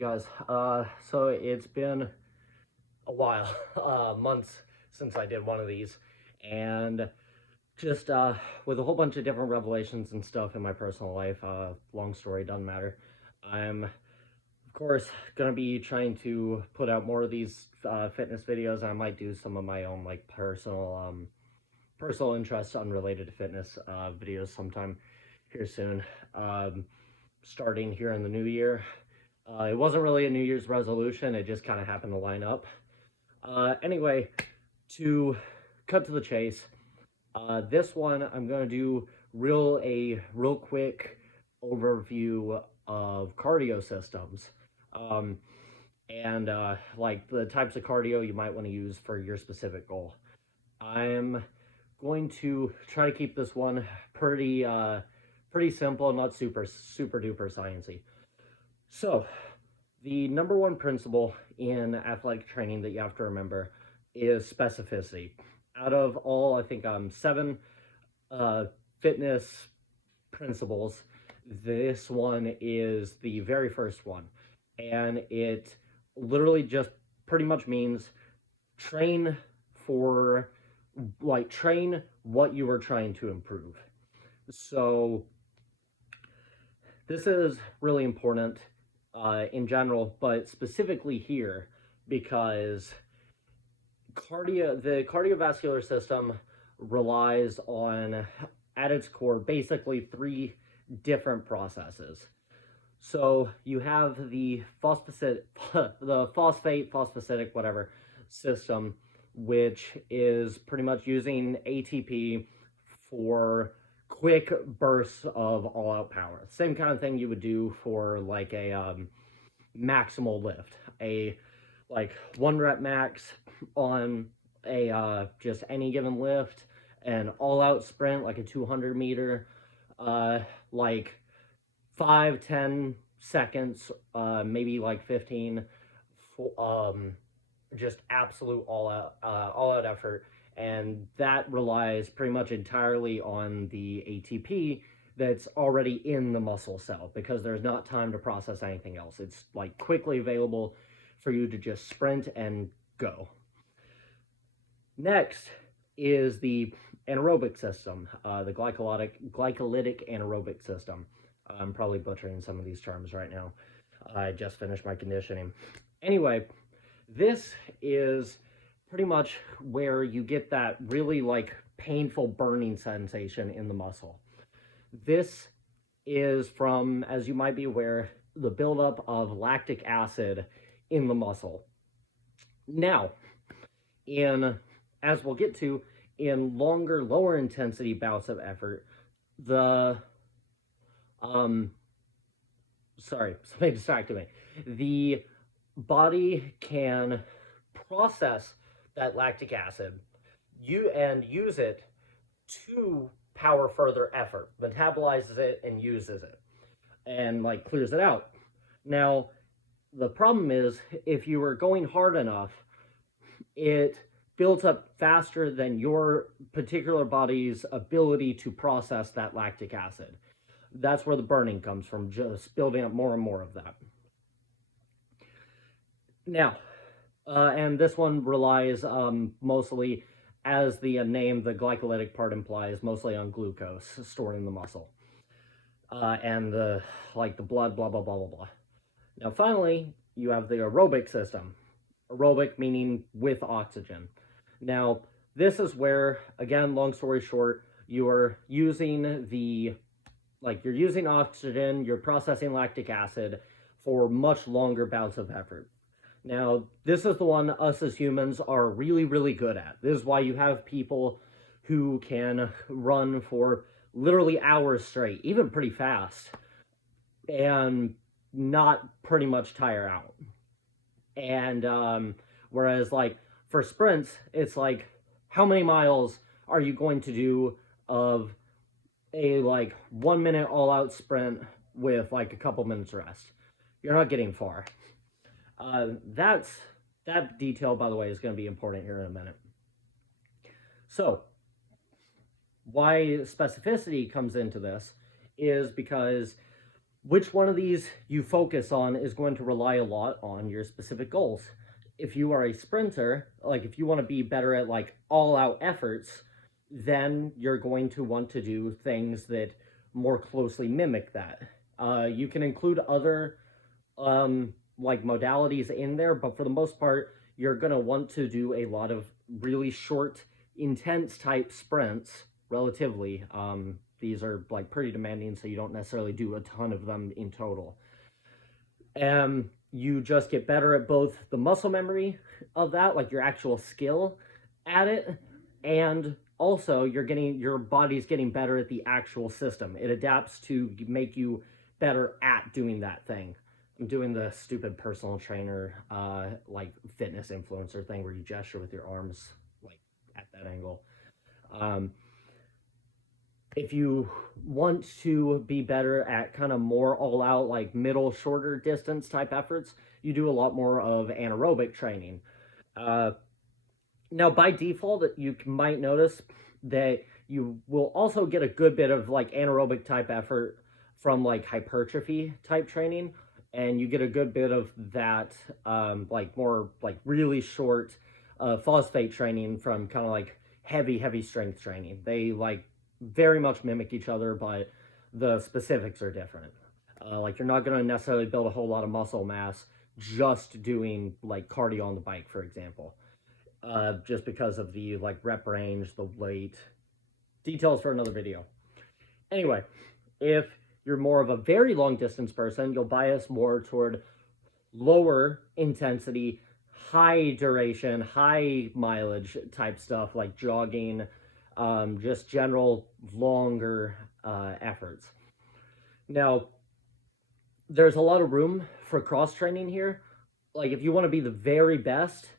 Hey guys, so it's been a while, months since I did one of these, and just with a whole bunch of different revelations and stuff in my personal life, long story, doesn't matter. I'm, of course, gonna be trying to put out more of these fitness videos. I might do some of my own, like, personal interests unrelated to fitness videos sometime here soon, starting here in the new year. It wasn't really a New Year's resolution, it just kind of happened to line up. Anyway, to cut to the chase, this one I'm going to do a real quick overview of cardio systems. Um, and like the types of cardio you might want to use for your specific goal. I'm going to try to keep this one pretty simple, not super duper sciencey. So, the number one principle in athletic training that you have to remember is specificity. Out of all, I think, seven uh, fitness principles, this one is the very first one. And it literally just pretty much means train for, train what you are trying to improve. So, this is really important in general, but specifically here because the cardiovascular system relies on, at its core, basically three different processes. So you have the phosphate, phosphatic, whatever system, which is pretty much using ATP for quick bursts of all-out power. Same kind of thing you would do for like a maximal lift, a like 1 rep max on a just any given lift, an all-out sprint like a 200 meter, like 5-10 seconds, maybe like 15, just absolute all out effort, and that relies pretty much entirely on the ATP that's already in the muscle cell because there's not time to process anything else. It's like quickly available for you to just sprint and go. Next is the anaerobic system, the glycolytic anaerobic system. I'm probably butchering some of these terms right now. I just finished my conditioning. Anyway, this is pretty much where you get that really like painful burning sensation in the muscle. This is from, as you might be aware, the buildup of lactic acid in the muscle. Now, as we'll get to, in longer, lower intensity bouts of effort, sorry, somebody distracted me. The body can process that lactic acid and use it to power further effort, metabolizes it and uses it, and like clears it out. Now, the problem is if you were going hard enough, it builds up faster than your particular body's ability to process that lactic acid. That's where the burning comes from, just building up more and more of that. Now, and this one relies mostly, as the name, the glycolytic part implies, mostly on glucose stored in the muscle. And the blood, blah, blah, blah, blah, blah. Now, finally, you have the aerobic system. Aerobic meaning with oxygen. Now, this is where, again, long story short, you're using you're using oxygen, you're processing lactic acid for much longer bouts of effort. Now, this is the one us as humans are really, really good at. This is why you have people who can run for literally hours straight, even pretty fast, and not pretty much tire out. And whereas like for sprints, it's like, how many miles are you going to do of a like 1 minute all out sprint with like a couple minutes rest? You're not getting far. That detail, by the way, is going to be important here in a minute. So, why specificity comes into this is because Which one of these you focus on is going to rely a lot on your specific goals. If you are a sprinter, like if you want to be better at like all out efforts, then you're going to want to do things that more closely mimic that. You can include other like modalities in there, but for the most part, you're going to want to do a lot of really short, intense type sprints relatively. These are like pretty demanding, so you don't necessarily do a ton of them in total. You just get better at both the muscle memory of that, like your actual skill at it, and also your body's getting better at the actual system. It adapts to make you better at doing that thing. I'm doing the stupid personal trainer like fitness influencer thing where you gesture with your arms like at that angle. If you want to be better at kind of more all out, like middle, shorter distance type efforts, you do a lot more of anaerobic training. Now, by default, you might notice that you will also get a good bit of like anaerobic type effort from like hypertrophy type training, and you get a good bit of that like more like really short phosphate training from kind of like heavy strength training. They like very much mimic each other, but the specifics are different. Like you're not going to necessarily build a whole lot of muscle mass just doing like cardio on the bike, for example, just because of the like rep range, the weight. Details for another video. Anyway, if you're more of a very long distance person, you'll bias more toward lower intensity, high duration, high mileage type stuff like jogging, just general longer efforts. Now, there's a lot of room for cross training here. Like if you want to be the very best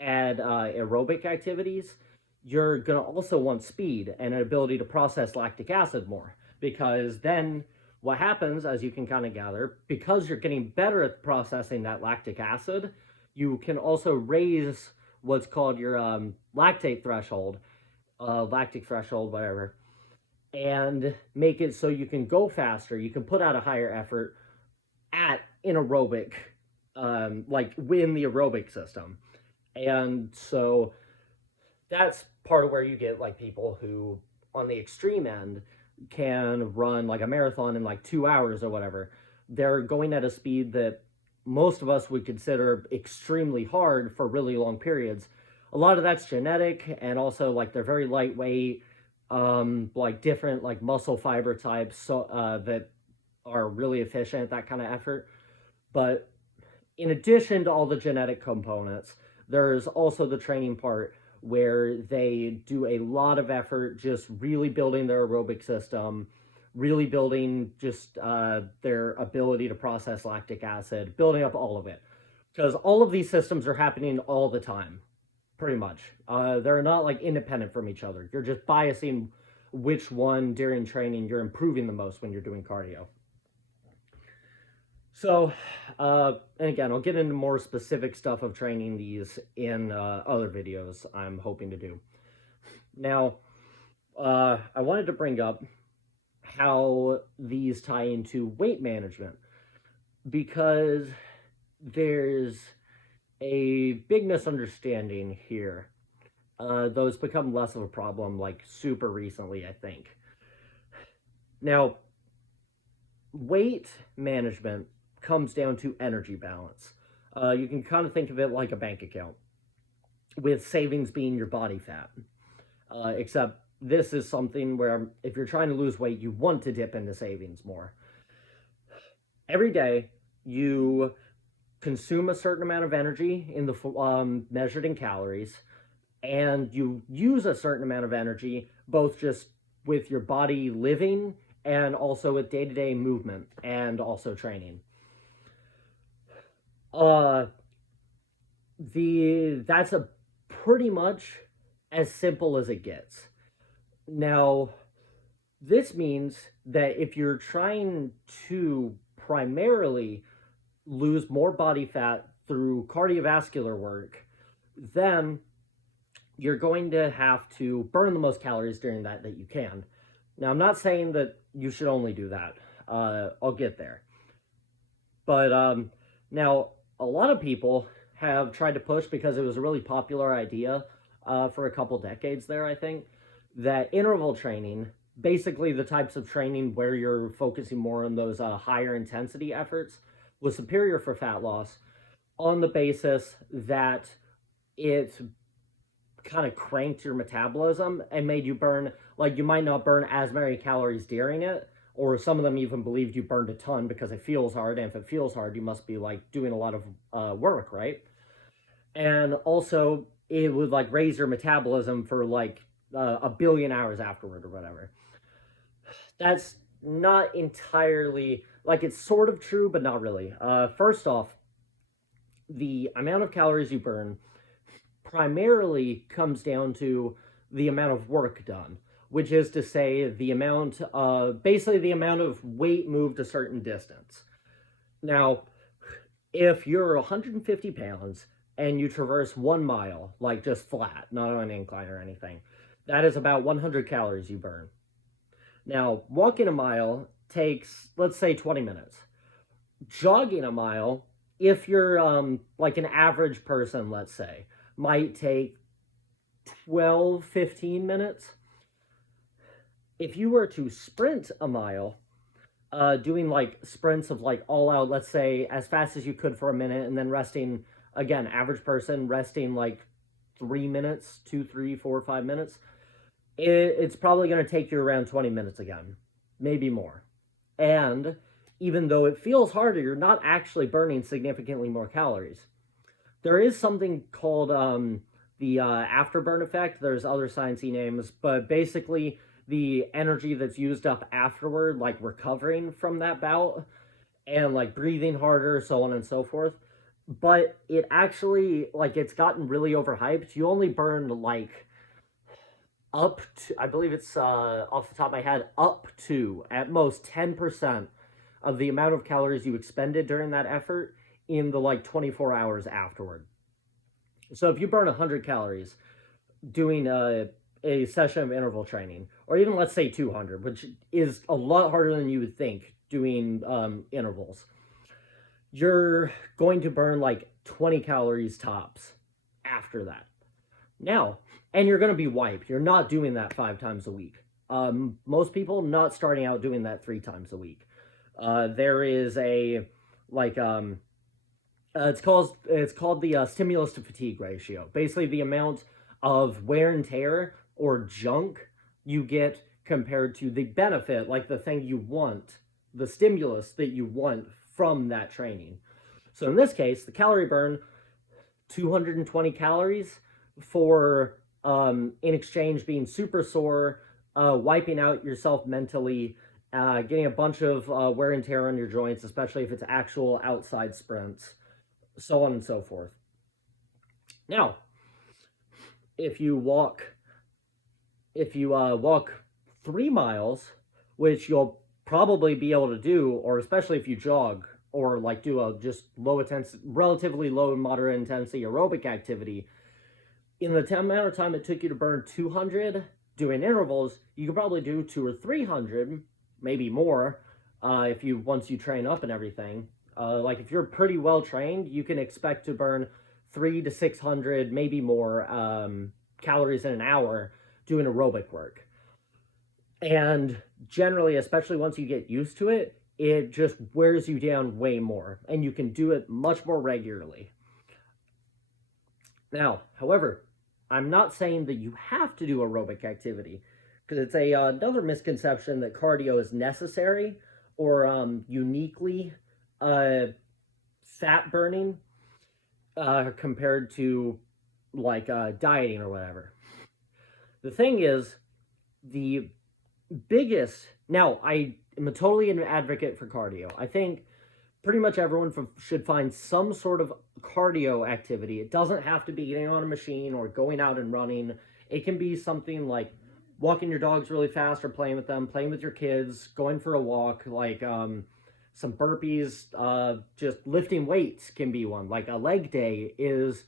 at aerobic activities, you're going to also want speed and an ability to process lactic acid more, because then what happens, as you can kind of gather, because you're getting better at processing that lactic acid, you can also raise what's called your lactate threshold, lactic threshold, whatever, and make it so you can go faster. You can put out a higher effort at an aerobic, like within the aerobic system. And so that's part of where you get like people who on the extreme end can run like a marathon in like 2 hours or whatever. They're going at a speed that most of us would consider extremely hard for really long periods. A lot of that's genetic, and also like they're very lightweight, like different like muscle fiber types, so that are really efficient at that kind of effort. But in addition to all the genetic components, there's also the training part where they do a lot of effort just really building their aerobic system, really building just their ability to process lactic acid, building up all of it. Because all of these systems are happening all the time, pretty much. They're not like independent from each other. You're just biasing which one during training you're improving the most when you're doing cardio. So, and again, I'll get into more specific stuff of training these in other videos I'm hoping to do. Now, I wanted to bring up how these tie into weight management, because there's a big misunderstanding here. Those become less of a problem like super recently, I think. Now, weight management comes down to energy balance. You can kind of think of it like a bank account, with savings being your body fat. Except this is something where if you're trying to lose weight, you want to dip into savings more. Every day, you consume a certain amount of energy in the measured in calories, and you use a certain amount of energy both just with your body living and also with day-to-day movement and also training. That's a pretty much as simple as it gets. Now, this means that if you're trying to primarily lose more body fat through cardiovascular work, then you're going to have to burn the most calories during that you can. Now, I'm not saying that you should only do that. I'll get there. But now a lot of people have tried to push, because it was a really popular idea for a couple decades there, I think, that interval training, basically the types of training where you're focusing more on those higher intensity efforts, was superior for fat loss on the basis that it kind of cranked your metabolism and made you burn, like, you might not burn as many calories during it, or some of them even believed you burned a ton because it feels hard, and if it feels hard you must be like doing a lot of work, right? And also it would like raise your metabolism for like a billion hours afterward or whatever. That's not entirely, like, it's sort of true but not really. First off, the amount of calories you burn primarily comes down to the amount of work done, which is to say the amount, basically the amount of weight moved a certain distance. Now, if you're 150 pounds and you traverse 1 mile, like just flat, not on an incline or anything, that is about 100 calories you burn. Now, walking a mile takes, let's say, 20 minutes. Jogging a mile, if you're like an average person, let's say, might take 12, 15 minutes. If you were to sprint a mile, doing like sprints of like all out, let's say as fast as you could for a minute, and then resting, again, average person resting like 3 minutes, 2, 3, 4, 5 minutes, it's probably going to take you around 20 minutes again, maybe more. And even though it feels harder, you're not actually burning significantly more calories. There is something called the afterburn effect. There's other sciencey names, but basically the energy that's used up afterward, like recovering from that bout and like breathing harder, so on and so forth. But it actually, like, it's gotten really overhyped. You only burn like up to, I believe it's off the top of my head, up to at most 10% of the amount of calories you expended during that effort in the like 24 hours afterward. So if you burn 100 calories doing a session of interval training, or even let's say 200, which is a lot harder than you would think doing intervals, you're going to burn like 20 calories tops after that. Now, and you're going to be wiped. You're not doing that 5 times a week. Most people not starting out doing that 3 times a week. There is a like it's called the stimulus to fatigue ratio. Basically, the amount of wear and tear or junk you get compared to the benefit, like the thing you want, the stimulus that you want from that training. So in this case, the calorie burn, 220 calories for in exchange being super sore, wiping out yourself mentally, getting a bunch of wear and tear on your joints, especially if it's actual outside sprints, so on and so forth. Now, if you walk 3 miles, which you'll probably be able to do, or especially if you jog or like do a just low intensity, relatively low and moderate intensity aerobic activity, in the amount of time it took you to burn 200 doing intervals, you could probably do 200 or 300, maybe more, if you once you train up and everything. Like if you're pretty well trained, you can expect to burn 300 to 600, maybe more calories in an hour doing aerobic work. And generally, especially once you get used to it, it just wears you down way more, and you can do it much more regularly. Now, however, I'm not saying that you have to do aerobic activity, because it's another misconception that cardio is necessary or uniquely fat burning compared to like dieting or whatever. The thing is, the biggest, now I am totally an advocate for cardio. I think pretty much everyone should find some sort of cardio activity. It doesn't have to be getting on a machine or going out and running. It can be something like walking your dogs really fast or playing with them, playing with your kids, going for a walk, like some burpees, just lifting weights can be one. Like a leg day is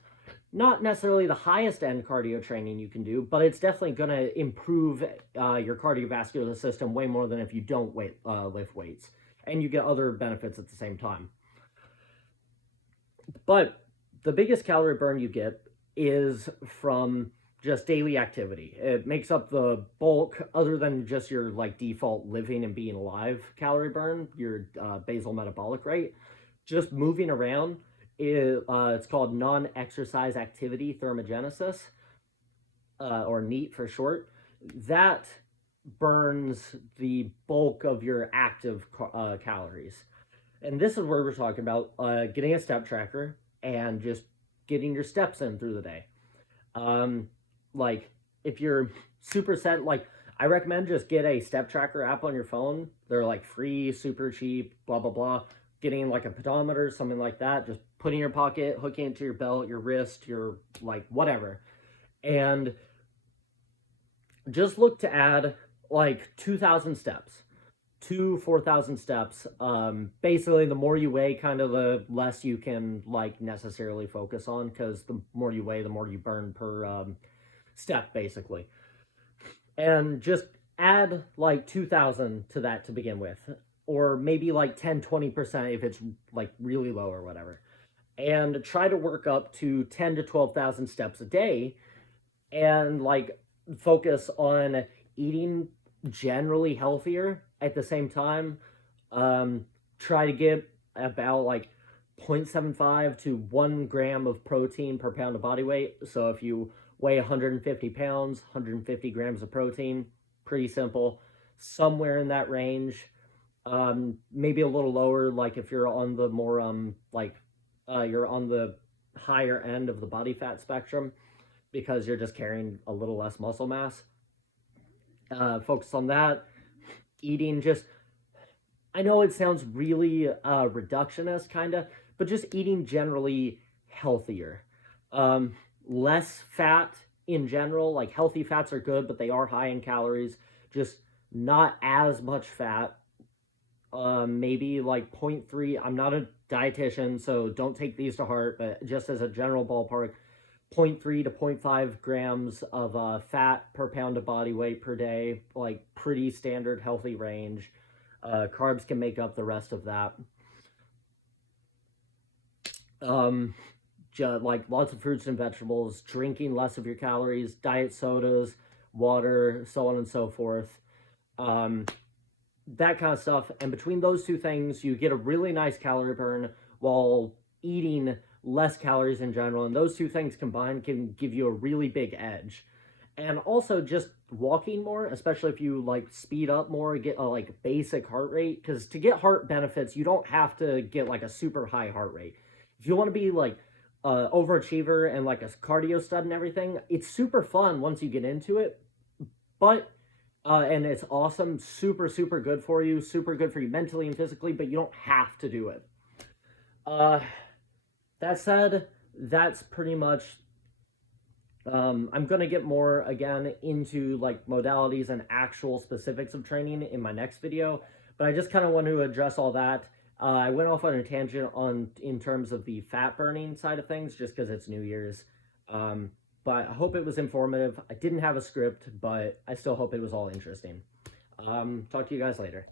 not necessarily the highest end cardio training you can do, but it's definitely going to improve your cardiovascular system way more than if you don't lift weights. And you get other benefits at the same time. But the biggest calorie burn you get is from just daily activity. It makes up the bulk, other than just your like default living and being alive calorie burn, your basal metabolic rate. Just moving around is it's called non-exercise activity thermogenesis, or NEAT for short. That burns the bulk of your active calories. And this is where we're talking about getting a step tracker and just getting your steps in through the day. Like if you're super set, like I recommend just get a step tracker app on your phone. They're like free, super cheap, blah, blah, blah. Getting like a pedometer, something like that, just put in your pocket, hooking it to your belt, your wrist, your like whatever. And just look to add like 2,000 steps, 4,000 steps. Basically, the more you weigh, kind of the less you can like necessarily focus on, because the more you weigh, the more you burn per step, basically. And just add like 2,000 to that to begin with, or maybe like 10-20% if it's like really low or whatever. And try to work up to 10 to 12,000 steps a day, and like focus on eating generally healthier at the same time. Try to get about like 0.75 to 1 gram of protein per pound of body weight. So if you weigh 150 pounds, 150 grams of protein, pretty simple. Somewhere in that range. Maybe a little lower, like if you're on the more you're on the higher end of the body fat spectrum, because you're just carrying a little less muscle mass. Focus on that. Eating just, I know it sounds really reductionist kind of, but just eating generally healthier. Less fat in general. Like healthy fats are good, but they are high in calories. Just not as much fat. Maybe like 0.3. I'm not a dietitian, so don't take these to heart, but just as a general ballpark, 0.3 to 0.5 grams of fat per pound of body weight per day, like pretty standard healthy range. Carbs can make up the rest of that. Like lots of fruits and vegetables, drinking less of your calories, diet sodas, water, so on and so forth. That kind of stuff. And between those two things, you get a really nice calorie burn while eating less calories in general. And those two things combined can give you a really big edge. And also just walking more, especially if you like speed up more, get a like basic heart rate. Because to get heart benefits, you don't have to get like a super high heart rate. If you want to be like overachiever and like a cardio stud and everything, it's super fun once you get into it. But and it's awesome, super, super good for you, super good for you mentally and physically, but you don't have to do it. That said, that's pretty much, I'm going to get more, again, into, like, modalities and actual specifics of training in my next video, but I just kind of want to address all that. I went off on a tangent in terms of the fat burning side of things, just because it's New Year's. But I hope it was informative. I didn't have a script, but I still hope it was all interesting. Talk to you guys later.